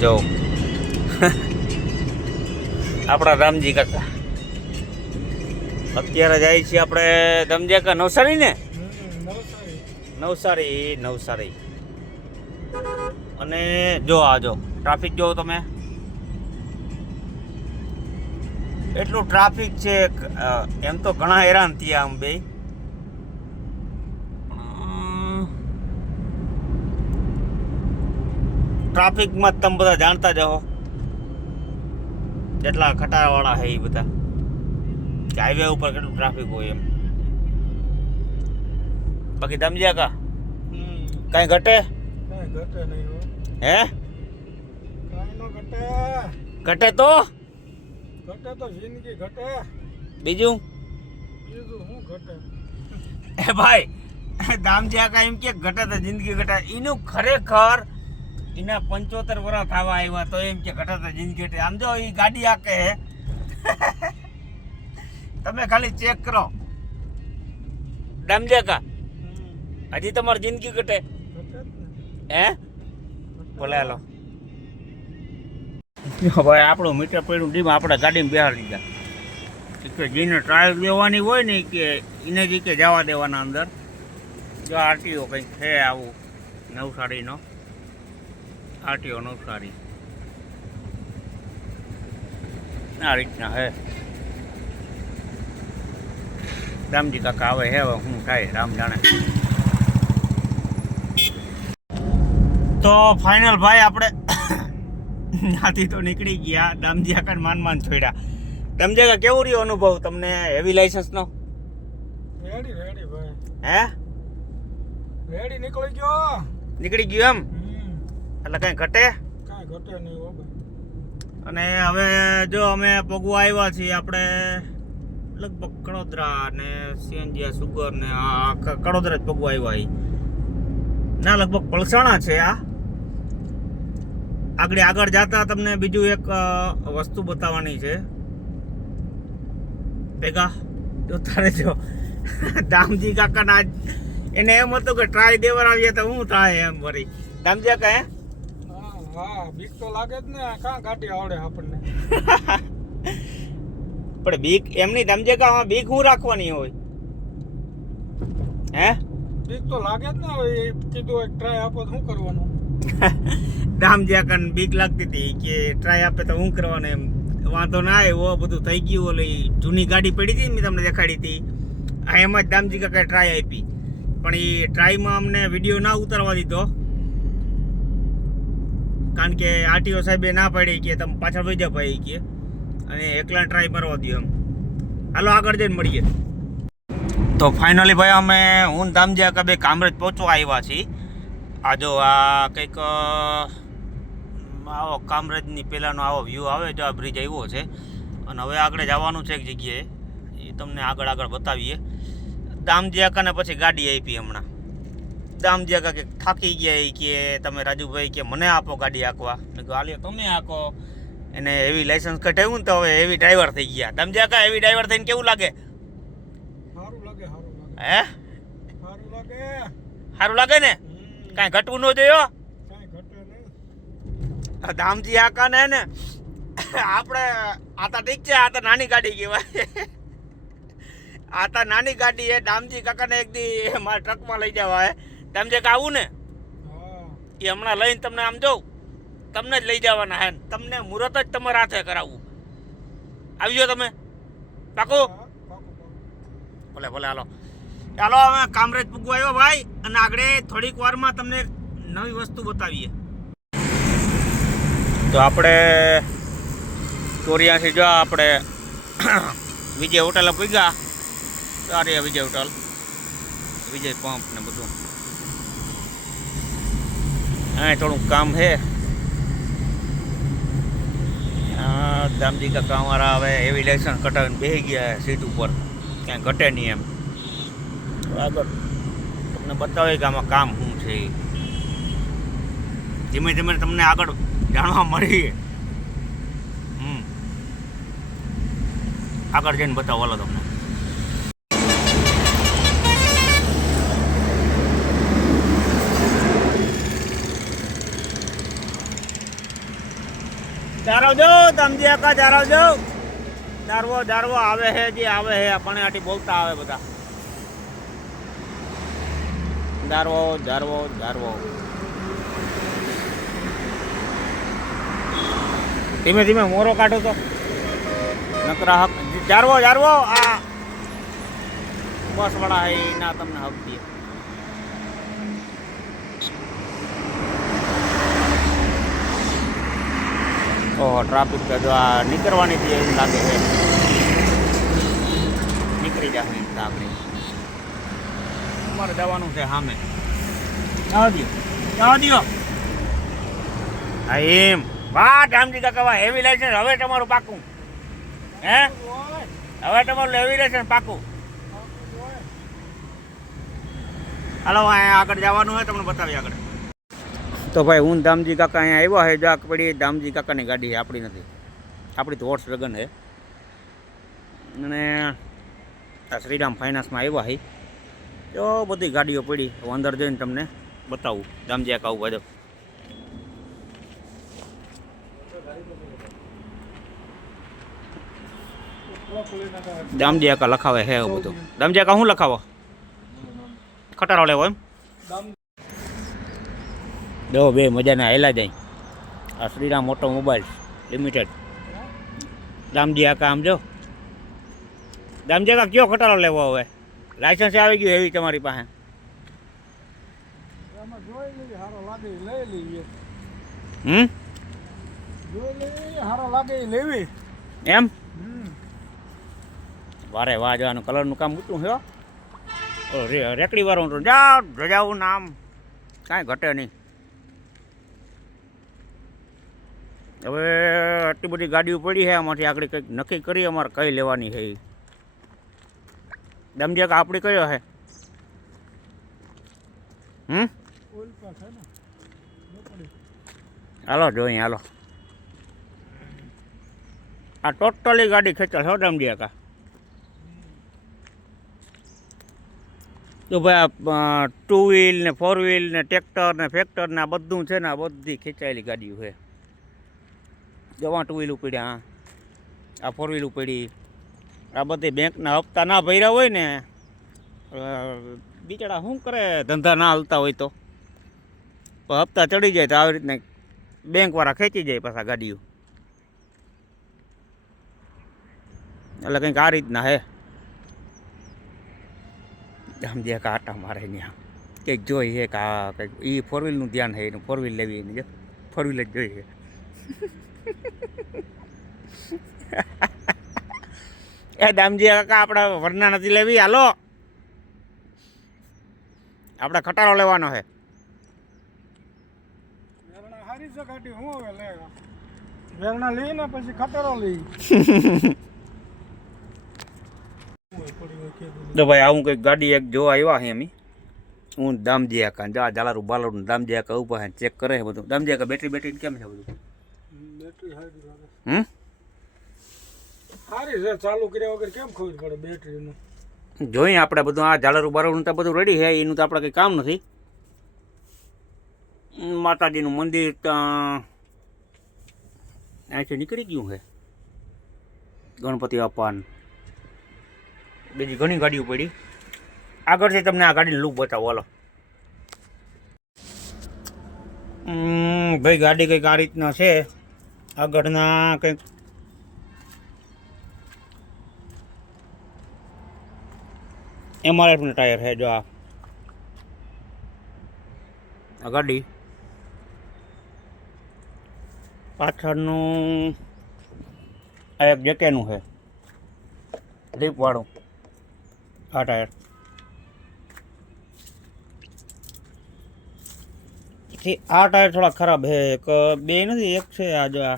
જો. આપણા રામજી કાકા અત્યારે જાય છીએ આપણે દમજેકા નવસારી ને? નવસારી નવસારી. અને જો આ જો, ટ્રાફિક જો તમે. એટલું ટ્રાફિક છે એમ તો ઘણા હેરાન થયા આમ બે. ટ્રાફિકમાં જ તમે બધા જાણતા જ હો. કેટલા ખટારાવાળા છે એ બધા. કે હાઈવે ઉપર કેટલું ટ્રાફિક હોય એમ. બાકી સમજ્યા કા? કઈ ઘટે? ઘટે નહીં હે. કાંઈ નો ઘટે. ઘટે તો? ઘટે તો જિંદગી ઘટે. બીજું? બીજું શું ઘટે? એ ભાઈ દામજી કા એમ કે ઘટે તો જિંદગી ઘટે એનું ખરેખર એના પંચોતેર વર્ષ થવા આવ્યા તો એમ કે ઘટાતા જિંદગી આમ જો એ ગાડી આકે હે. તમે ખાલી ચેક કરો. દામજ્યા કા હજી તમારી જિંદગી ઘટે? હે? ભલે હાલો. ભાઈ આપણું મીટર પડ્યું, ડીમ આપણે ગાડીમાં બેહાડી દીધા. કે જેને ટ્રાયલ દેવાની હોય ને કે, એને જ કે જવા દેવાના અંદર. જો આરટીઓ કંઈક છે આવું નવસારીનો. આરટીઓ નવસારી આ રીતના હે. રામજી કાકા આવે હે શું થાય રામ જાણે. તો ફાઇનલ ભાઈ આપણે ત્યાંથી તો નીકળી ગયા દામજી આકાર માન માન છોડ્યા. દામજી કાકા કેવું રહ્યો અનુભવ તમને? હેવી લાઇસન્સનો રેડી રેડી ભાઈ. હે? રેડી નીકળી ગયો. નીકળી ગયો એમ. એટલે કઈ ઘટે? કાંઈ ઘટે નહીં હો અને હવે જો અમે પગવા આવ્યા છીએ આપણે લગભગ કડોદરા ને સીએનજી સુગર ને આ કડોદરા જ પગવા આવ્યા ના લગભગ પલસાણા છે આ. આગળ આગળ જતા તમને બીજું એક વસ્તુ બતાવવાની છે. ભેગા? જો તારે જો. દામજી કાકાના એને એમ હતું કે ટ્રાય દેવર આવીએ તો શું થાય? એમ વરી દામજી કાકા હે? હા બીક તો લાગે જ ને કાં ઘાટી આવડે આપણને? પણ બીક એમની ધમજેકામાં બીક હું રાખવાની હોય? હે? બીક તો લાગે જ ને હવે એ કીધું એક ટ્રાય આપો તો શું કરવાનું? ધામજ્યાકન બીક લાગતી હતી કે ટ્રાય આપે તો હું કરવાનું એમ? વાંધો ના આવ્યો બધું થઈ ગયું ઓલી જૂની ગાડી પડી હતી મેં તમને દેખાડી હતી. આ એમાં જ દામજી કાકાએ ટ્રાય આપી. પણ એ ટ્રાયમાં અમને વીડિયો ના ઉતારવા દીધો. કારણ કે આરટીઓ સાહેબે ના પાડી કે તમે પાછળ વહી જાઓ ભાઈ કે. અને એકલા ટ્રાય મારવા દો એમ. હાલો આગળ જઈને મળીએ. તો ફાઇનલી ભાઈ અમે હું ને દામજી કાકા બે કામરેજ પહોંચવા આવ્યા છીએ. આ જો આ કંઈક આવો કામરેજની પહેલાંનો આવો વ્યૂ આવે જો આ બ્રિજ આવ્યો છે. અને હવે આગળ જવાનું છે એક જગ્યાએ. એ તમને આગળ આગળ બતાવીએ. દામજી કાકાને પછી ગાડી આપી હમણાં. દામજી કાકા કે થાકી ગયા એ કે તમે રાજુભાઈ કે મને આપો ગાડી હાંકવા મેં કહ્યું હાલ્યો તમે આંકો. એને એવી લાઇસન્સ કઢાવ્યું ને તો હવે એવી ડ્રાઈવર થઈ ગયા. દામજી કાકા એવી ડ્રાઈવર થઈને કેવું લાગે? સારું લાગે સારું લાગે. હે? સારું લાગે. સારું લાગે ને? કાંઈ ઘટવું ન જોયો દામજી આકા ને ને આપણે આ તો ઠીક છે આ તો નાની ગાડી કહેવાય. આ તો નાની ગાડી હે દામજી કાકાને એક દી મારા ટ્રકમાં લઈ જવા હે દામજી જે આવું ને એ હમણાં લઈને તમને આમ જોઉં તમને જ લઈ જવાના હે તમને મુહૂર્ત જ તમારા હાથે કરાવવું આવજો તમે. પાકું. ભલે ભલે હાલો. ચાલો હવે કામરેજ પૂગવા આવ્યો ભાઈ અને આગળ થોડીક વારમાં તમને નવી વસ્તુ બતાવીએ. તો આપણે ચોર્યાસી જો આપણે વિજય હોટલે પૂગ્યા. સારી વિજય હોટલ. વિજય પંપ ને બધું. અહીં થોડુંક કામ છે. દામજી કાકા અમારા હવે એવી લાઇસન્સ કટાવીને બેસી ગયા સીટ ઉપર. ક્યાંય ઘટે નહીં એમ. આગળ તમને બતાવે કે આમાં કામ શું છે. ધીમે ધીમે તમને આગળ જાણવા મળી આગળ જઈને બતાવો તમને. જારવજો, તમજી આકા જારવજો. જારવો જારવો, આવે હે જે, આવે હે. આપણે આટી બોલતા આવે બધા. જારવો જારવો જારવો. ધીમે ધીમે મોરો કાઢો તો. નકરા હક. જારવો જારવો, આ. બસ વાળા એ ના તમને હક દે. ઓહો ટ્રાફિક તો જો આ નીકળવાની હતી એવું લાગે છે. નીકળી જશે આપણે. અમારે જવાનું છે સામે. જવા દો જવા હા એમ વાહ રામજી કાકા હેવી લાઇસન્સ હવે તમારું પાકું. હે? હવે તમારું હેવી લાઇસન્સ પાકું. હાલો, અહીંયા આગળ જવાનું હોય, તમને બતાવી આગળ. તો ભાઈ, હું દામજી કાકા અહીંયા આવ્યા છે જાક પડી દામજી કાકાની ગાડી આપણી નથી. આપણી તો હોર્સ વેગન છે. અને આ શ્રીરામ ફાઇનાન્સમાં આવ્યા છે તો બધી ગાડીઓ પડી. હું અંદર જઈને તમને બતાવું. દામજી કાકા ઊભા જો દામજી આકા લખાવે હે બધું. દામજી આકા શું લખાવો? ખટારો લેવો એમ? દો બે મજાના હેલા જાય. આ શ્રીરામ ઓટોમોબાઈલ્સ લિમિટેડ દામજી આકા આમ જો. દામજી આકા કયો ખટારો લેવો હવે? લાયસન્સ આવી ગયું એવી તમારી પાસે. હમ? એમ? વારે વાહ જવાનું કલરનું કામ ઊંચું છે રેકડી વાળું તો જા રજાવું નામ. કાંઈ ઘટે નહીં. હવે આટલી બધી ગાડીઓ પડી છે આમાંથી આગળ કંઈક નક્કી કરી અમારે કઈ લેવાની છે એ દમજે આપણે કયો છે? હમ? હાલો જોઈએ હાલો. આ ટોટલી ગાડી ખેંચલ છો દમજે કા. તો ભાઈ આ ટુ વ્હીલ ને ફોર વ્હીલ ને ટ્રેક્ટર ને ફેક્ટર ને આ બધું છે ને આ બધી ખેંચાયેલી ગાડીઓ છે. જવા ટુ વ્હીલ ઉપડ્યા આ ફોર વ્હીલ ઉપડી. આ બધી બેંકના હપ્તા ના ભર્યા હોય ને બિચારા શું કરે, ધંધા ના હાલતા હોય તો? હપ્તા ચડી જાય તો આવી રીતના બેંકવાળા ખેંચી જાય પાછા ગાડીઓ. એટલે કંઈક આ રીતના હે. આમ જે કાંટા મારે ત્યાં કંઈક જોઈ છે કે આ કંઈક એ ફોર વ્હીલનું ધ્યાન છે એનું ફોર વ્હીલ લેવી એની ફોર વ્હીલ જ જોઈએ એ દામજી કાકા આપણે વરના નથી લેવી. હાલો. આપણે ખટારો લેવાનો છે. વેરણા લઈ ને પછી ખતરો લઈ. તો ભાઈ આવું કંઈક ગાડી એક જોવા આવ્યા છે અમે. હું દામજી કાકા જા જાલારું બાલારું દામજી કાકા ઊભા ચેક કરે છે બધું. દામજી કાકા બેટરી બેટરી કેમ છે બધું? હમ? સારી છે ચાલુ કર્યા વગર કેમ ખબર પડે બેટરીનું? જોઈએ આપણે બધું આ ઝાડર ઉભારવાનું તો બધું રેડી છે એનું તો આપણે કંઈ કામ નથી. માતાજીનું મંદિર ત્યાં અહીંથી નીકળી ગયું છે. ગણપતિ બાપાન. બીજી ઘણી ગાડીઓ પડી. આગળથી તમને આ ગાડીની લુક બતાવો હાલો. ભાઈ ગાડી કંઈક આ રીતના છે. આગળના કંઈક એમઆરએફનું ટાયર છે જો આ. ગાડી પાછળનું આ એક જેકેનું છે. લીપવાળું આ ટાયર. પછી આ ટાયર થોડા ખરાબ છે. એક, બે નથી, એક છે આ જો આ.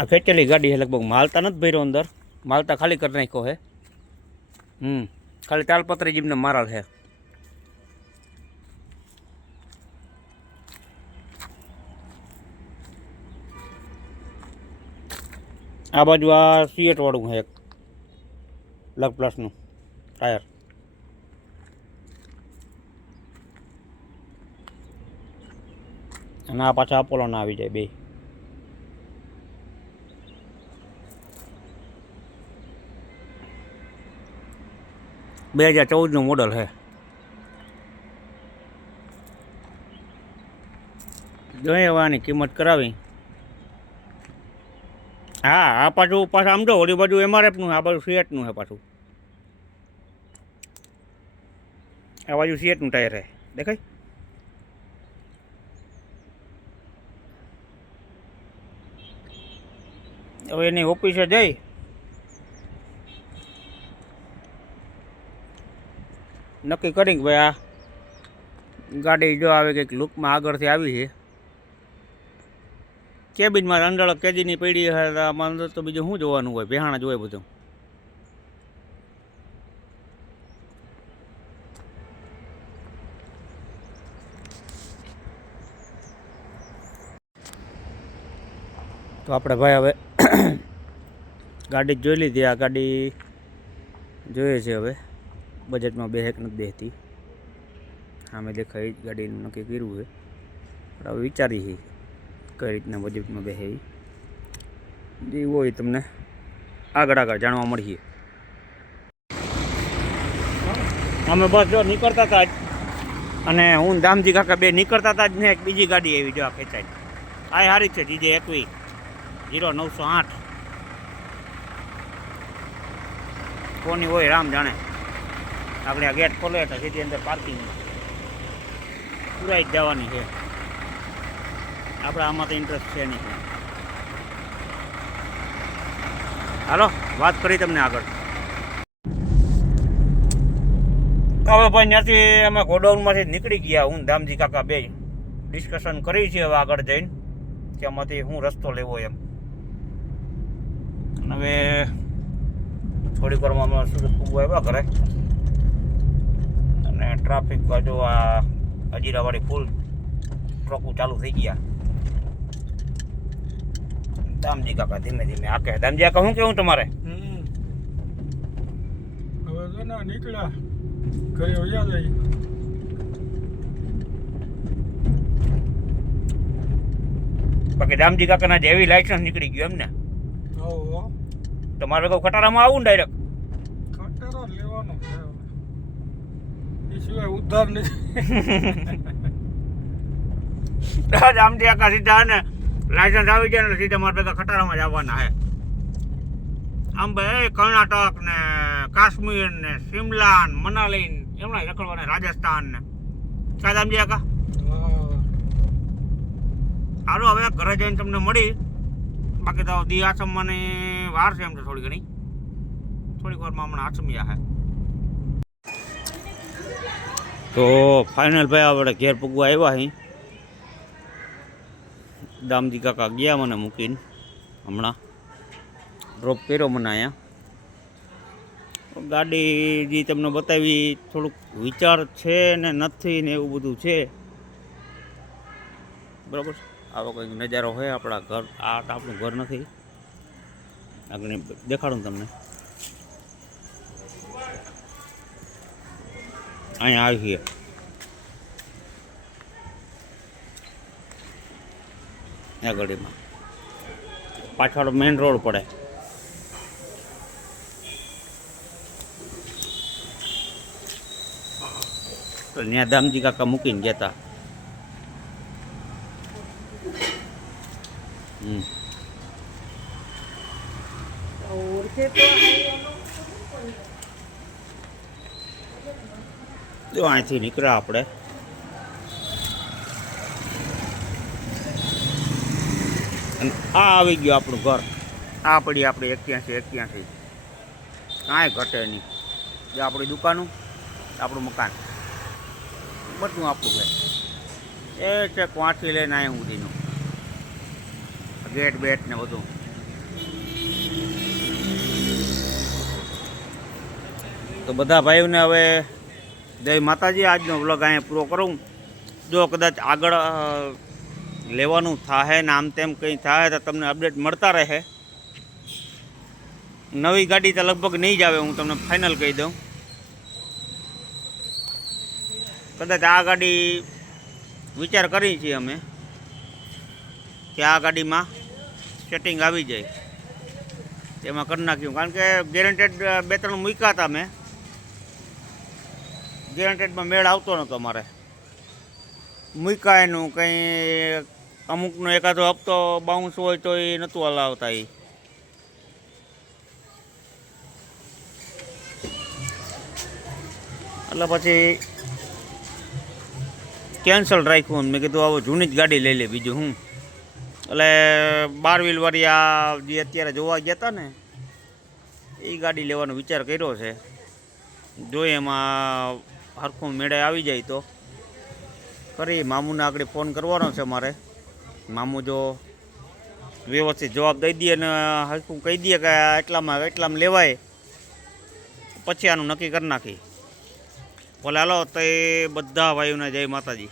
આ ફેટેલી ગાડી છે લગભગ, માલતા નથી ભર્યો અંદર. માલતા ખાલી કરી નાખ્યો છે. હમ, ખાલી તાલપત્રી જીમને મારાલ છે. આ બાજુ આ સીએટ વાળું છે એક. લગ પ્લસનું ટાયર અને આ પાછા અપોલોના આવી જાય, બે. બે હજાર ચૌદનું મોડલ છે જોઈએ હવે આની કિંમત કરાવી. હા, આ પાછું પાછું આમ જો ઓલી બાજુ એમઆરએફનું આ બાજુ સીએટનું છે પાછું. આ બાજુ સીએટનું ટાયર છે. દેખાય? હવે એની ઓફિસે જઈ. નક્કી કરી કે ભાઈ આ ગાડી જો આવે કંઈક લુકમાં આગળથી આવી છે. કેબિનમાં રંડળ કેદીની પડી આમાં અંદર તો બીજું શું જોવાનું હોય? બેહાણા જ હોય બધું. તો આપણે ભાઈ હવે ગાડી જોઈ લીધી. આ ગાડી જોઈએ છે હવે. બજેટમાં બે હેક નથી દેતી. સામે દેખાય ગાડીનું નક્કી કર્યું છે. વિચારી છે. કઈ રીતના બજેટમાં બે એ? હોય તમને આગળ આગળ જાણવા મળીએ. અમે બસ જો નીકળતા હતા અને હું દામજી કાકા બે નીકળતા હતા જ ને એક બીજી ગાડી આવી જો આ ખેંચાઈ. આ સારી છે જીજે એકવી. જીરો નવસો આઠ. કોની હોય રામ જાણે. આપણે આ ગેટ ખોલે તો સીધી અંદર પાર્કિંગ. પુરાઈ જ જવાની છે. આપણે આમાં તો ઇન્ટરેસ્ટ છે નહીં. હાલો, વાત કરી તમને આગળ. હવે ભાઈ ત્યાંથી અમે ગોડાઉનમાંથી નીકળી ગયા, હું દામજી કાકા બે. ડિસ્કશન કરી છે હવે આગળ જઈને આમાંથી શું રસ્તો લેવો એમ. હવે થોડીક વારમાં અમે સુરત પૂગવા આવ્યા ઘરે. અને ટ્રાફિક બાજુ આ હજીરાવાળી ફૂલ ટ્રકો ચાલુ થઈ ગયા. દામજી કાકા ધીમે ધીમે આકે દામજી કાકા શું કેવું તમારે? હવે તો ના નીકળ્યા. ઘરે વયા જઈ બાકી દામજી કાકાના જેવી લાઇસન્સ નીકળી ગયું એમ ને તમારે કહું ખટારામાં આવું ને ડાયરેક્ટ ખટેરો લેવાનો. એ સિવાય ઉદ્ધાર નથી. દામજી કાકા સીધા ને લાઇસન્સ આવી જાય ને સીધા મારે ભેગા ખટારામાં જ આવવાના હે. આમ ભાઈ કર્ણાટક ને કાશ્મીર ને શિમલા ને મનાલી એમના રખડવાના રાજસ્થાન ને. કા દામજી કાકા હા હાલો, હવે ઘરે જઈને તમને મળી. બાકી તો દી આસમમાં વાર છે એમ તો થોડી ઘણી. થોડીક વારમાં હમણાં આસમિયા હે. તો ફાઇનલ ભાઈ, આપણે ઘેર પૂગવા આવ્યા અહીં દામજી કાકા ગયા મને મૂકીને હમણાં. ડ્રોપ કર્યો મને અહીંયા. ગાડી જે તમને બતાવી થોડુંક વિચાર છે ને નથી ને એવું બધું છે. બરાબર? આવો કંઈક નજારો હોય આપણા ઘર. આ આપણું ઘર નથી. આગળ દેખાડું તમને. અહીંયા આવીએ. આ ગળીમાં પાછળ મેઇન રોડ પડે. તો ત્યાં દામજી કાકા મૂકીને જતા હમ. જો અહીંથી નીકળ્યા આપણે. અને આ આવી ગયું આપણું ઘર. આ પડી આપણે એક્યાસી એક્યાસી કાંઈ ઘટે નહીં. જે આપણી દુકાનું, આપણું મકાન. બધું આપણું છે. એ છે ક્વાંથી લઈને અહીંયા સુધીનું. ગેટ બેટ ને બધું. તો બધા ભાઈઓને હવે જય માતાજી. આજનો વ્લોગ અહીંયા પૂરો કરું. જો કદાચ આગળ લેવાનું થાય ને આમ તેમ કંઈ થાય તો તમને અપડેટ મળતા રહે. નવી ગાડી તો લગભગ નહીં જ આવે, હું તમને ફાઇનલ કહી દઉં. કદાચ આ ગાડી વિચાર કરી છીએ અમે કે આ ગાડીમાં સેટિંગ આવી જાય. એમાં કરી નાખ્યું. કારણ કે ગેરંટેડ બે ત્રણ મૂક્યા હતા મેં ગેરંટેડમાં મેળ આવતો નહોતો મારે મૂક્યા એનું કંઈ અમુકનો એકાદો હપ્તો બાઉન્સ હોય તો એ નહોતું હલાવતા એ એટલે પછી કેન્સલ રાખ્યું મેં કીધું હવે જૂની જ ગાડી લઈ લે બીજું હું. એટલે બાર વ્હીલવાળી આ જે અત્યારે જોવા ગયા હતા ને એ ગાડી લેવાનો વિચાર કર્યો છે. જો એમાં હરખું મેળે આવી જાય તો. કરી. મામુને આગળ ફોન કરવાનો છે મારે. મામુ જો વ્યવસ્થિત જવાબ દઈ દે અને હરખું કહી દે કે એટલામાં એટલામાં લેવાય. પછી આનું નક્કી કરી નાખી. ભલે હાલો, તો બધા ભાઈઓને જય માતાજી.